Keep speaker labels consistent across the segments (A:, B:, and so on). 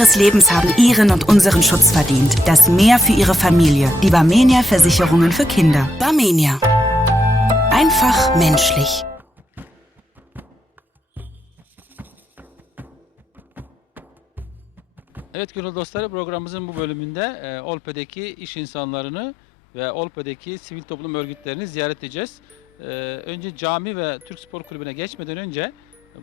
A: İhres Lebens haben ihren und unseren Schutz verdient. Das Meer für ihre Familie. Die Barmenia Versicherungen für Kinder. Barmenia. Einfach menschlich.
B: Evet gönül dostları programımızın bu bölümünde e, Olpe'deki iş insanlarını ve Olpe'deki sivil toplum örgütlerini ziyaret edeceğiz. E, önce cami ve Türk Spor Kulübü'ne geçmeden önce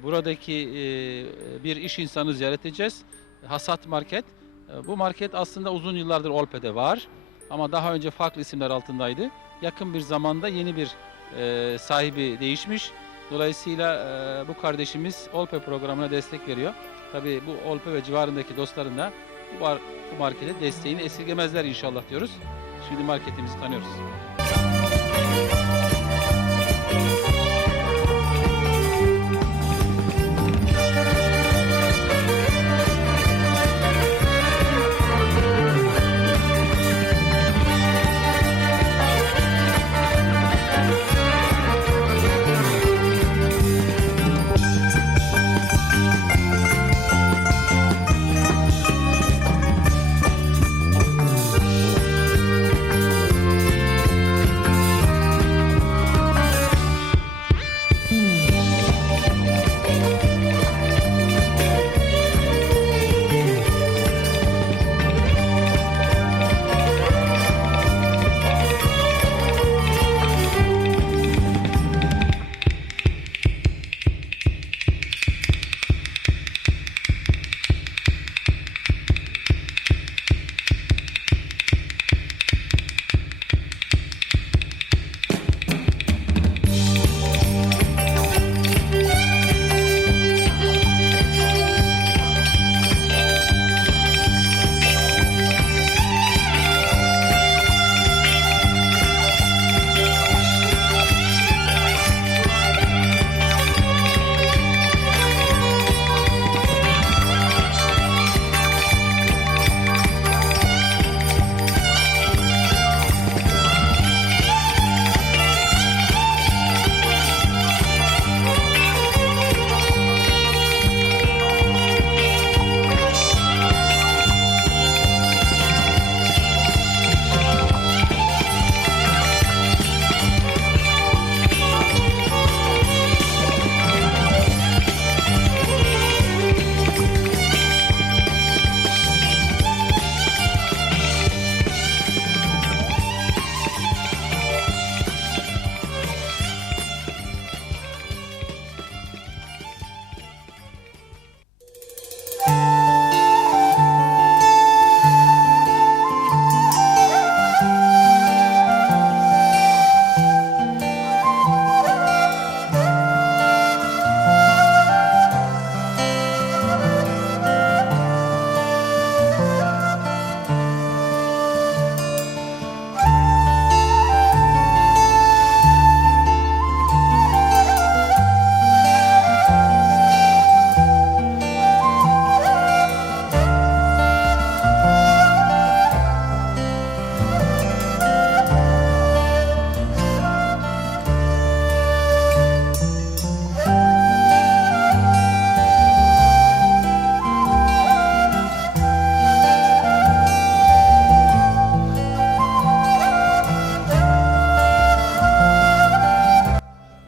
B: buradaki e, bir iş insanı ziyaret edeceğiz. Hasat Market. E, bu market aslında uzun yıllardır Olpe'de var ama daha önce farklı isimler altındaydı. Yakın bir zamanda yeni bir e, sahibi değişmiş. Dolayısıyla e, bu kardeşimiz Olpe programına destek veriyor. Tabii bu Olpe ve civarındaki dostların da bu, bu markete desteğini esirgemezler inşallah diyoruz. Şimdi marketimizi tanıyoruz.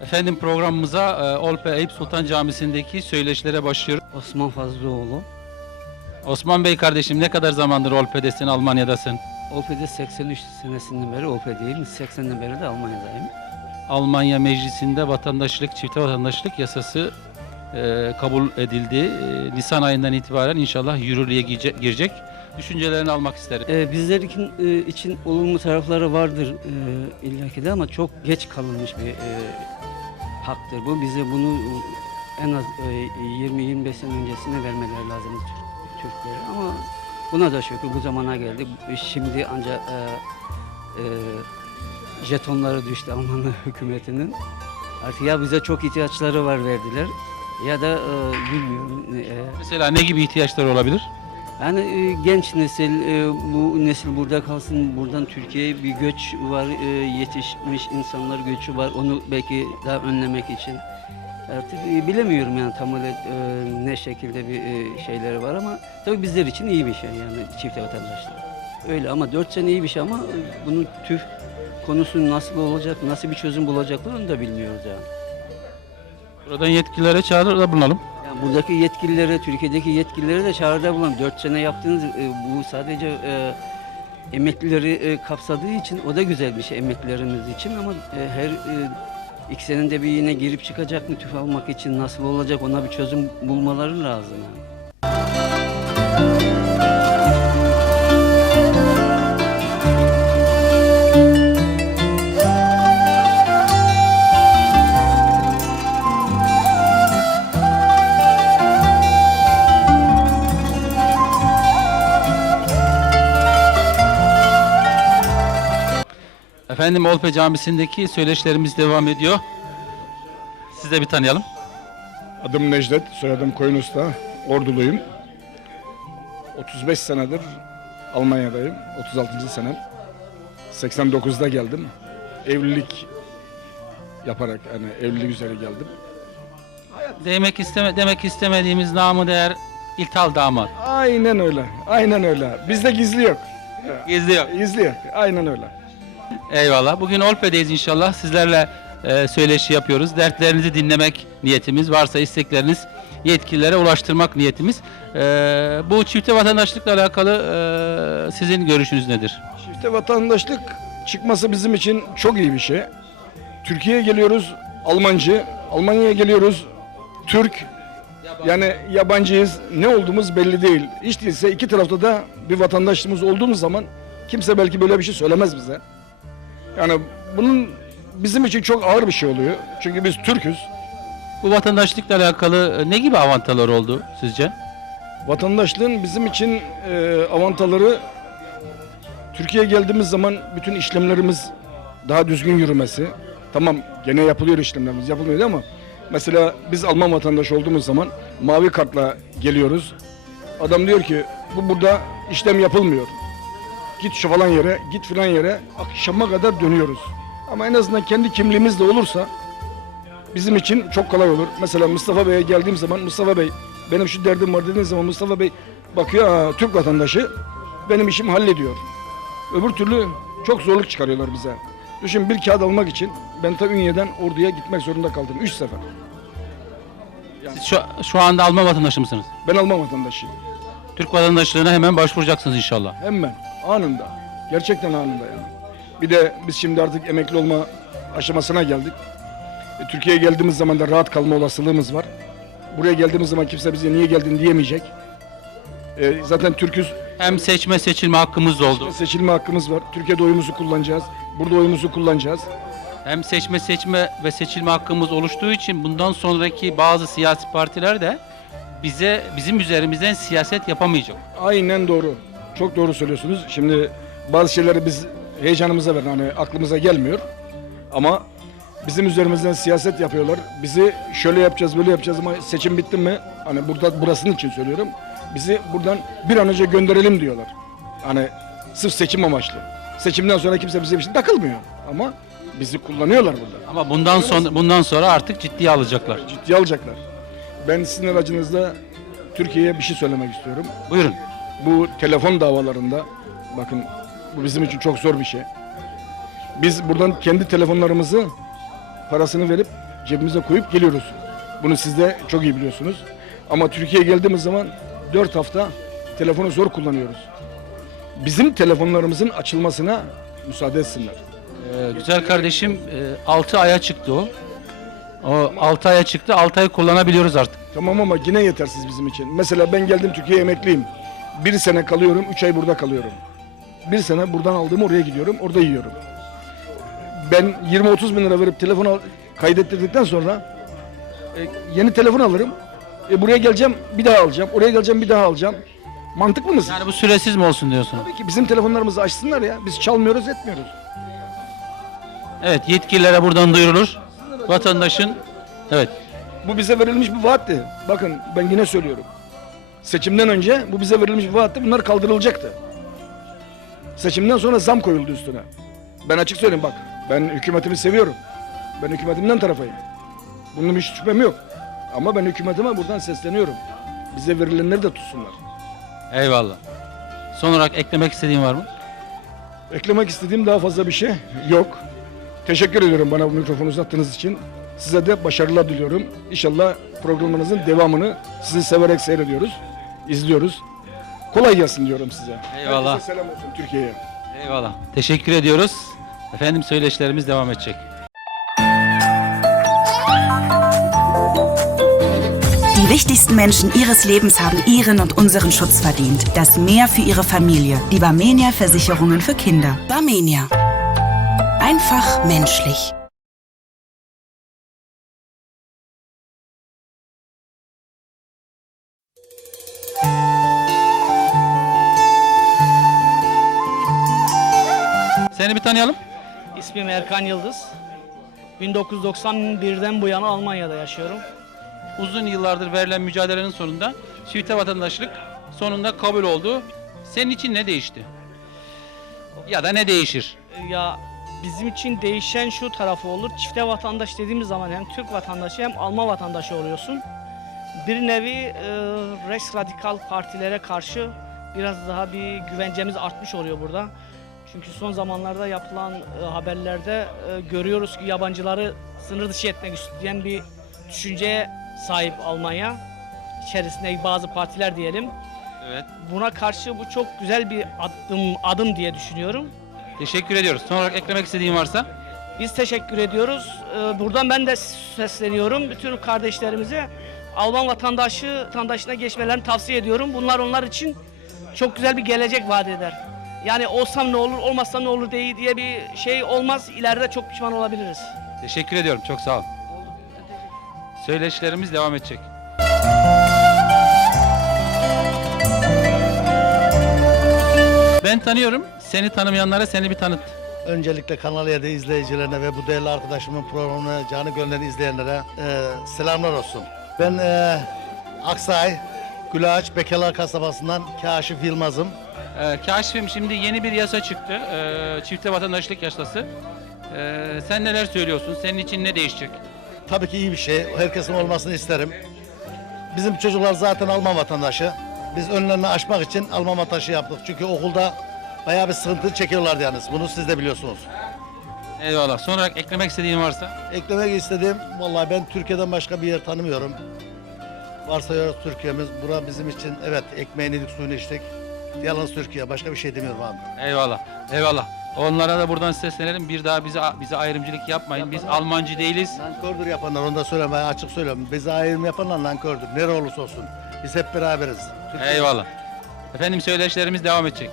B: Efendim programımıza e, Olpe Eyüp Sultan Camisi'ndeki söyleşilere başlıyoruz.
C: Osman Fazlıoğlu.
B: Osman Bey kardeşim ne kadar zamandır Olpe'desin, Almanya'dasın?
C: OPE'de 83 senesinden beri OPE değil, 80'den beri de Almanya'dayım.
B: Almanya Meclisi'nde vatandaşlık, çifte vatandaşlık yasası e, kabul edildi. E, Nisan ayından itibaren inşallah yürürlüğe girecek. Düşüncelerini almak isterim.
C: Ee, bizler için, e, için olumlu tarafları vardır e, illaki de ama çok geç kalınmış bir e, haktır bu. Bize bunu e, en az e, 20-25 sene öncesine vermeleri lazım Türk, Türklere ama buna da şükür bu zamana geldi. Şimdi ancak e, e, jetonları düştü Alman hükümetinin. Artık ya bize çok ihtiyaçları var verdiler ya da e, bilmiyorum. E,
B: Mesela ne gibi ihtiyaçlar olabilir?
C: Yani e, genç nesil, e, bu nesil burada kalsın, buradan Türkiye'ye bir göç var, e, yetişmiş insanlar göçü var. Onu belki daha önlemek için Artık e, bilemiyorum yani tam olarak e, ne şekilde bir e, şeyleri var ama tabii bizler için iyi bir şey yani çift vatandaşlık. Öyle ama 4 sene iyi bir şey ama e, bunun tüh konusu nasıl olacak, nasıl bir çözüm bulacaklar onu da bilmiyoruz yani.
B: Buradan yetkililere çağrıda bulunalım.
C: Yani buradaki yetkililere, Türkiye'deki yetkililere de çağrıda bulun. 4 sene yaptığınız e, bu sadece e, emeklileri e, kapsadığı için o da güzel bir şey emeklilerimiz için ama e, her e, iki senede bir yine girip çıkacak mı tüf almak için nasıl olacak ona bir çözüm bulmaları lazım yani.
B: Efendim Olpe Camisi'ndeki söyleşilerimiz devam ediyor. Siz de bir tanıyalım.
D: Adım Necdet, soyadım Koyun Usta, Orduluyum. 35 senedir Almanya'dayım, 36. senem. 89'da geldim. Evlilik yaparak, yani evlilik üzere geldim.
B: Demek isteme demek istemediğimiz namı değer İltal damat.
D: Aynen öyle, aynen öyle. Bizde gizli yok.
B: Gizli yok.
D: Gizli yok, aynen öyle.
B: Eyvallah. Bugün Olpe'deyiz inşallah. Sizlerle e, söyleşi yapıyoruz. Dertlerinizi dinlemek niyetimiz. Varsa istekleriniz yetkililere ulaştırmak niyetimiz. E, bu çifte vatandaşlıkla alakalı e, sizin görüşünüz nedir?
D: Çifte vatandaşlık çıkması bizim için çok iyi bir şey. Türkiye'ye geliyoruz Almancı, Almanya'ya geliyoruz Türk. Yani yabancıyız. Ne olduğumuz belli değil. Hiç değilse iki tarafta da bir vatandaşlığımız olduğumuz zaman kimse belki böyle bir şey söylemez bize. Yani bunun bizim için çok ağır bir şey oluyor. Çünkü biz Türk'üz.
B: Bu vatandaşlıkla alakalı e, ne gibi avantalar oldu sizce?
D: Vatandaşlığın bizim için e, avantaları Türkiye'ye geldiğimiz zaman bütün işlemlerimiz daha düzgün yürümesi. Tamam gene yapılıyor işlemlerimiz yapılmıyor ama mesela biz Alman vatandaşı olduğumuz zaman mavi kartla geliyoruz. Adam diyor ki bu burada işlem yapılmıyor. Git şu falan yere, git filan yere akşama kadar dönüyoruz. Ama en azından kendi kimliğimiz de olursa bizim için çok kolay olur. Mesela Mustafa Bey'e geldiğim zaman Mustafa Bey benim şu derdim var dediğin zaman Mustafa Bey bakıyor "Aa, Türk vatandaşı benim işimi hallediyor. Öbür türlü çok zorluk çıkarıyorlar bize. Düşün bir kağıt almak için ben ta Ünye'den Ordu'ya gitmek zorunda kaldım. Üç sefer.
B: Siz şu, şu anda Alman vatandaşı mısınız?
D: Ben Alman vatandaşıyım.
B: Türk vatandaşlığına hemen başvuracaksınız inşallah.
D: Hemen anında. Gerçekten anında yani. Bir de biz şimdi artık emekli olma aşamasına geldik. E, Türkiye'ye geldiğimiz zaman da rahat kalma olasılığımız var. Buraya geldiğimiz zaman kimse bize niye geldin diyemeyecek. E, zaten Türk'üz.
B: Hem seçme seçilme hakkımız da oldu.
D: Seçilme hakkımız var. Türkiye'de oyumuzu kullanacağız. Burada oyumuzu kullanacağız.
B: Hem seçme seçme ve seçilme hakkımız oluştuğu için bundan sonraki bazı siyasi partiler de bize bizim üzerimizden siyaset yapamayacak.
D: Aynen doğru. Çok doğru söylüyorsunuz. Şimdi bazı şeyleri biz heyecanımıza ver hani aklımıza gelmiyor. Ama bizim üzerimizden siyaset yapıyorlar. Bizi şöyle yapacağız, böyle yapacağız ama seçim bitti mi? Hani burada burasının için söylüyorum. Bizi buradan bir an önce gönderelim diyorlar. Hani sırf seçim amaçlı. Seçimden sonra kimse bize bir şey takılmıyor. Ama bizi kullanıyorlar burada.
B: Ama bundan sonra bundan sonra artık ciddiye alacaklar.
D: Ciddiye alacaklar. Ben sizin aracınızda Türkiye'ye bir şey söylemek istiyorum.
B: Buyurun.
D: Bu telefon davalarında bakın bu bizim için çok zor bir şey. Biz buradan kendi telefonlarımızı parasını verip cebimize koyup geliyoruz. Bunu siz de çok iyi biliyorsunuz. Ama Türkiye'ye geldiğimiz zaman 4 hafta telefonu zor kullanıyoruz. Bizim telefonlarımızın açılmasına müsaade etsinler.
B: Ee, güzel kardeşim 6 aya çıktı o. O 6 aya çıktı. 6 ay kullanabiliyoruz artık.
D: Tamam ama yine yetersiz bizim için. Mesela ben geldim Türkiye'ye emekliyim. Bir sene kalıyorum, üç ay burada kalıyorum. Bir sene buradan aldığımı oraya gidiyorum, orada yiyorum. Ben 20-30 bin lira verip telefon al- kaydettirdikten sonra e, yeni telefon alırım. E, buraya geleceğim, bir daha alacağım. Oraya geleceğim, bir daha alacağım. Mantıklı mı?
B: Yani bu süresiz mi olsun diyorsun?
D: Tabii ki bizim telefonlarımızı açsınlar ya. Biz çalmıyoruz, etmiyoruz.
B: Evet yetkililere buradan duyurulur. Vatandaşın evet
D: Bu bize verilmiş bir vaatti. Bakın ben yine söylüyorum. Seçimden önce bu bize verilmiş bir vaatti. Bunlar kaldırılacaktı. Seçimden sonra zam koyuldu üstüne. Ben açık söyleyeyim bak. Ben hükümetimi seviyorum. Ben hükümetimden tarafayım. Bunun hiç şüphem yok. Ama ben hükümetime buradan sesleniyorum. Bize verilenleri de tutsunlar.
B: Eyvallah. Son olarak eklemek istediğin var mı?
D: Eklemek istediğim daha fazla bir şey yok. Teşekkür ediyorum bana bu mikrofonu uzattığınız için. Size de başarılar diliyorum. İnşallah programınızın devamını sizi severek seyrediyoruz, izliyoruz. Kolay gelsin diyorum size.
B: Eyvallah.
D: Herkese selam olsun Türkiye'ye.
B: Eyvallah. Teşekkür ediyoruz. Efendim söyleşilerimiz devam edecek.
A: Die wichtigsten Menschen Ihres Lebens haben Ihren und unseren Schutz verdient. Das Mehr für Ihre Familie. Die Barmenia Versicherungen für Kinder. Barmenia. Einfach menschlich.
B: Seni bir tanıyalım.
E: İsmim Erkan Yıldız. 1991'den bu yana Almanya'da yaşıyorum.
B: Uzun yıllardır verilen mücadelenin sonunda çifte vatandaşlık sonunda kabul oldu. Senin için ne değişti? Ya da ne değişir?
E: Ya bizim için değişen şu tarafı olur. Çifte vatandaş dediğimiz zaman hem Türk vatandaşı hem Alman vatandaşı oluyorsun. Bir nevi e, res radikal partilere karşı biraz daha bir güvencemiz artmış oluyor burada. Çünkü son zamanlarda yapılan e, haberlerde e, görüyoruz ki yabancıları sınır dışı etmek isteyen bir düşünceye sahip Almanya. İçerisinde bazı partiler diyelim.
B: Evet.
E: Buna karşı bu çok güzel bir adım adım diye düşünüyorum.
B: Teşekkür ediyoruz. Son olarak eklemek istediğin varsa?
E: Biz teşekkür ediyoruz. Ee, Buradan ben de sesleniyorum bütün kardeşlerimize. Alman vatandaşı vatandaşına geçmelerini tavsiye ediyorum. Bunlar onlar için çok güzel bir gelecek vaat eder. Yani olsam ne olur, olmazsam ne olur diye, diye bir şey olmaz. İleride çok pişman olabiliriz.
B: Teşekkür ediyorum. Çok sağ ol. Söyleşilerimiz devam edecek. Ben tanıyorum. Seni tanımayanlara seni bir tanıt.
F: Öncelikle Kanal 7 izleyicilerine ve bu değerli arkadaşımın programını canı gönülden izleyenlere e, selamlar olsun. Ben e, Aksay, Gülağaç, Bekalar kasabasından Kaşif Yılmaz'ım.
B: Ee, Kaşif'im şimdi yeni bir yasa çıktı. Ee, çifte vatandaşlık yasası. Ee, sen neler söylüyorsun? Senin için ne değişecek?
F: Tabii ki iyi bir şey. Herkesin olmasını isterim. Bizim çocuklar zaten Alman vatandaşı. Biz önlerini aşmak için Alman vatandaşı yaptık. Çünkü okulda bayağı bir sıkıntı çekiyorlardı yalnız. Bunu siz de biliyorsunuz.
B: Eyvallah. Son olarak eklemek istediğin varsa?
F: Eklemek istediğim, vallahi ben Türkiye'den başka bir yer tanımıyorum. Varsayıyoruz Türkiye'miz. Bura bizim için evet ekmeğini yedik, suyunu içtik. Yalnız Türkiye. Başka bir şey demiyorum abi.
B: Eyvallah. Eyvallah. Onlara da buradan seslenelim. Bir daha bize bize ayrımcılık yapmayın. Biz Almancı değiliz.
F: Nankördür yapanlar, onu da söyleyeyim. Ben açık söylüyorum. Bizi ayrım yapanlar nankördür. Nere olursa olsun. Biz hep beraberiz. Türkiye-
B: Eyvallah. Efendim söyleşilerimiz devam edecek.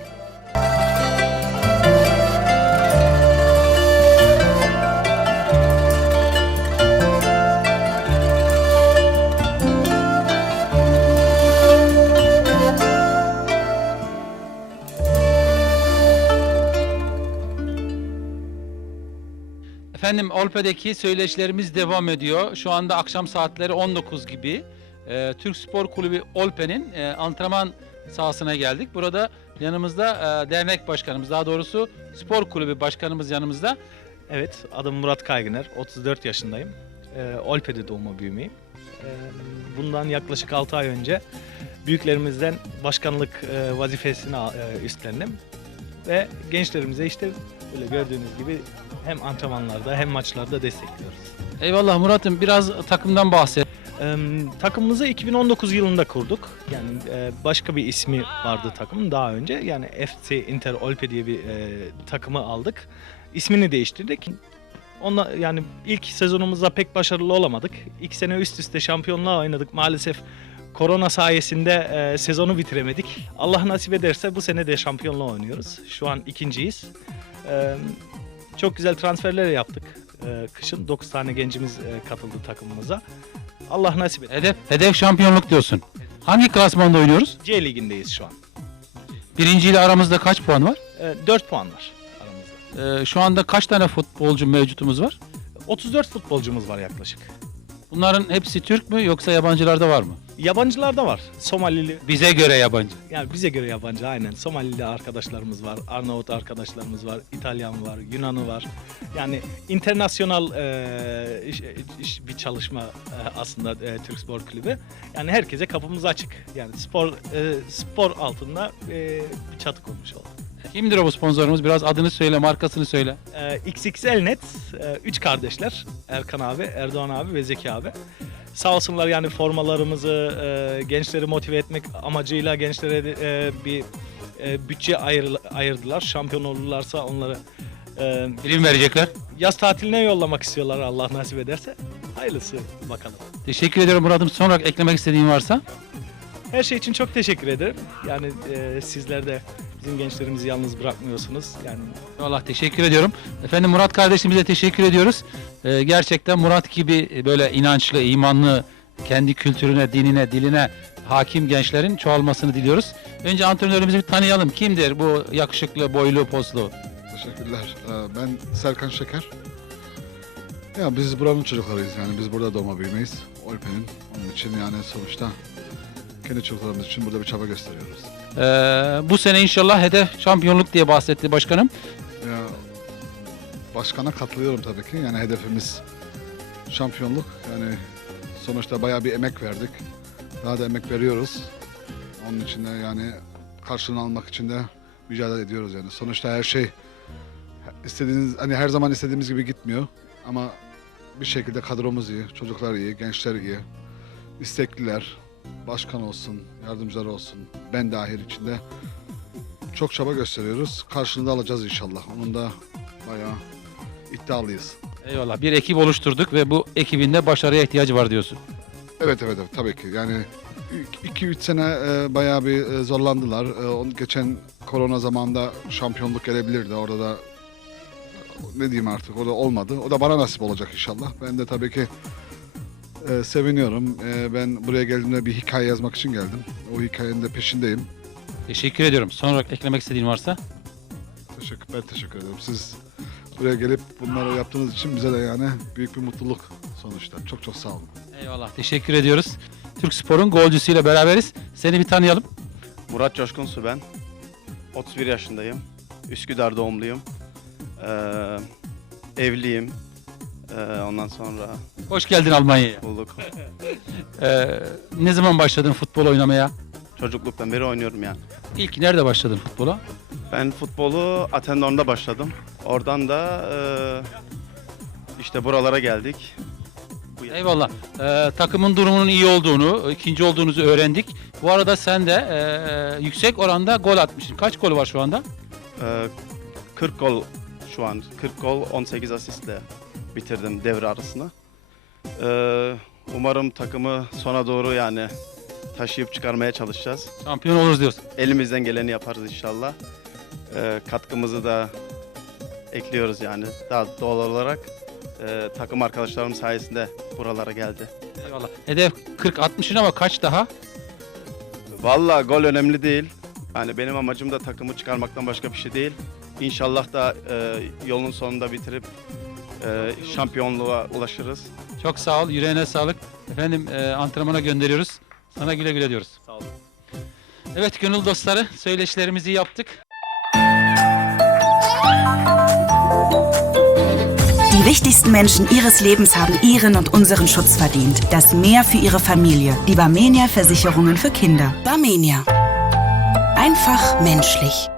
B: Efendim Olpe'deki söyleşilerimiz devam ediyor. Şu anda akşam saatleri 19 gibi. Ee, Türk Spor Kulübü Olpe'nin e, antrenman sahasına geldik. Burada yanımızda e, dernek başkanımız, daha doğrusu spor kulübü başkanımız yanımızda.
G: Evet, adım Murat Kaygıner, 34 yaşındayım. Ee, Olpe'de doğma büyümeyim. Ee, bundan yaklaşık 6 ay önce büyüklerimizden başkanlık e, vazifesini e, üstlendim. Ve gençlerimize işte böyle gördüğünüz gibi hem antrenmanlarda hem maçlarda destekliyoruz.
B: Eyvallah Murat'ım biraz takımdan bahset.
G: Ee, takımımızı 2019 yılında kurduk. Yani e, başka bir ismi vardı takımın daha önce. Yani FC Inter Olpe diye bir e, takımı aldık. İsmini değiştirdik. Onunla yani ilk sezonumuzda pek başarılı olamadık. İki sene üst üste şampiyonluğa oynadık. Maalesef korona sayesinde e, sezonu bitiremedik. Allah nasip ederse bu sene de şampiyonluğa oynuyoruz. Şu an ikinciyiz. E, çok güzel transferler yaptık. E, kışın 9 tane gencimiz e, katıldı takımımıza. Allah nasip eder.
B: Hedef, hedef şampiyonluk diyorsun. Hangi klasmanda oynuyoruz?
G: C ligindeyiz şu an.
B: Birinci ile aramızda kaç puan var?
G: E, 4 puan var aramızda.
B: Ee, şu anda kaç tane futbolcu mevcutumuz var?
G: 34 futbolcumuz var yaklaşık.
B: Bunların hepsi Türk mü yoksa yabancılarda var mı?
G: Yabancılar da var. Somalili,
B: Bize göre yabancı.
G: yani bize göre yabancı aynen. Somalili arkadaşlarımız var, Arnavut arkadaşlarımız var, İtalyan var, Yunanı var. Yani internasyonal e, iş- iş- bir çalışma e, aslında e, Türk Spor Kulübü. Yani herkese kapımız açık. Yani spor e, spor altında e, bir çatı kurmuş olduk.
B: Kimdir o bu sponsorumuz? Biraz adını söyle, markasını söyle.
G: Ee, XXL Net, e, üç kardeşler. Erkan abi, Erdoğan abi ve Zeki abi. Sağ olsunlar yani formalarımızı e, gençleri motive etmek amacıyla gençlere de, e, bir e, bütçe ayır, ayırdılar. Şampiyon olurlarsa onları e,
B: verecekler.
G: yaz tatiline yollamak istiyorlar Allah nasip ederse. Hayırlısı bakalım.
B: Teşekkür ediyorum Murat'ım. Sonra eklemek istediğin varsa.
G: Her şey için çok teşekkür ederim. Yani e, sizler de bizim gençlerimizi yalnız bırakmıyorsunuz. Yani
B: Allah teşekkür ediyorum. Efendim Murat kardeşimize teşekkür ediyoruz. Ee, gerçekten Murat gibi böyle inançlı, imanlı, kendi kültürüne, dinine, diline hakim gençlerin çoğalmasını diliyoruz. Önce antrenörümüzü bir tanıyalım. Kimdir bu yakışıklı, boylu, poslu?
H: Teşekkürler. Ee, Ben Serkan Şeker. Ya biz buranın çocuklarıyız yani biz burada doğma büyümeyiz. Olpe'nin. Onun için yani sonuçta kendi çocuklarımız için burada bir çaba gösteriyoruz.
B: Ee, bu sene inşallah hedef şampiyonluk diye bahsetti başkanım.
H: Ya başkana katılıyorum tabii ki. Yani hedefimiz şampiyonluk. Yani sonuçta bayağı bir emek verdik. Daha da emek veriyoruz. Onun için de yani karşılığını almak için de mücadele ediyoruz yani. Sonuçta her şey istediğiniz hani her zaman istediğimiz gibi gitmiyor ama bir şekilde kadromuz iyi, çocuklar iyi, gençler iyi, istekliler, başkan olsun, yardımcılar olsun, ben dahil içinde çok çaba gösteriyoruz. Karşılığında alacağız inşallah. Onun da bayağı iddialıyız.
B: Eyvallah. Bir ekip oluşturduk ve bu ekibin de başarıya ihtiyacı var diyorsun.
H: Evet evet evet tabii ki. Yani 2-3 sene e, bayağı bir e, zorlandılar. E, onun geçen korona zamanında şampiyonluk gelebilirdi. Orada da ne diyeyim artık o da olmadı. O da bana nasip olacak inşallah. Ben de tabii ki e, seviniyorum. E, ben buraya geldiğimde bir hikaye yazmak için geldim. O hikayenin de peşindeyim.
B: Teşekkür ediyorum. Sonra eklemek istediğin varsa.
H: Teşekkür, ben teşekkür ederim. Siz buraya gelip bunları yaptığınız için bize de yani büyük bir mutluluk sonuçta. Çok çok sağ olun.
B: Eyvallah. Teşekkür ediyoruz. Türk Spor'un golcüsüyle beraberiz. Seni bir tanıyalım.
I: Murat Coşkun Su ben. 31 yaşındayım. Üsküdar doğumluyum. Ee, evliyim. Ee, ondan sonra
B: Hoş geldin Almanya'ya.
I: bulduk.
B: Ee, ne zaman başladın futbol oynamaya?
I: Çocukluktan beri oynuyorum yani.
B: İlk nerede başladın futbola?
I: Ben futbolu Atendon'da başladım. Oradan da ee, işte buralara geldik. Bu
B: Eyvallah. Ee, takımın durumunun iyi olduğunu, ikinci olduğunuzu öğrendik. Bu arada sen de ee, yüksek oranda gol atmışsın. Kaç gol var şu anda?
I: Ee, 40 gol şu an. 40 gol 18 asistle bitirdim devre arasını. Ee, umarım takımı sona doğru yani taşıyıp çıkarmaya çalışacağız.
B: Şampiyon oluruz diyorsun.
I: Elimizden geleni yaparız inşallah. Ee, katkımızı da ekliyoruz yani. Daha doğal olarak e, takım arkadaşlarım sayesinde buralara geldi.
B: Eyvallah. Hedef 40-60'ın ama kaç daha?
I: Vallahi gol önemli değil. Yani benim amacım da takımı çıkarmaktan başka bir şey değil. İnşallah da e, yolun sonunda bitirip e, şampiyonluğa ulaşırız.
B: Çok sağ ol. Yüreğine sağlık. Efendim ee, antrenmana gönderiyoruz. Sana güle güle diyoruz.
I: Sağ olun.
B: Evet gönül dostları söyleşilerimizi yaptık.
A: Die wichtigsten Menschen ihres Lebens haben ihren und unseren Schutz verdient. Das Mehr für ihre Familie. Die Barmenia Versicherungen für Kinder. Barmenia. Einfach menschlich.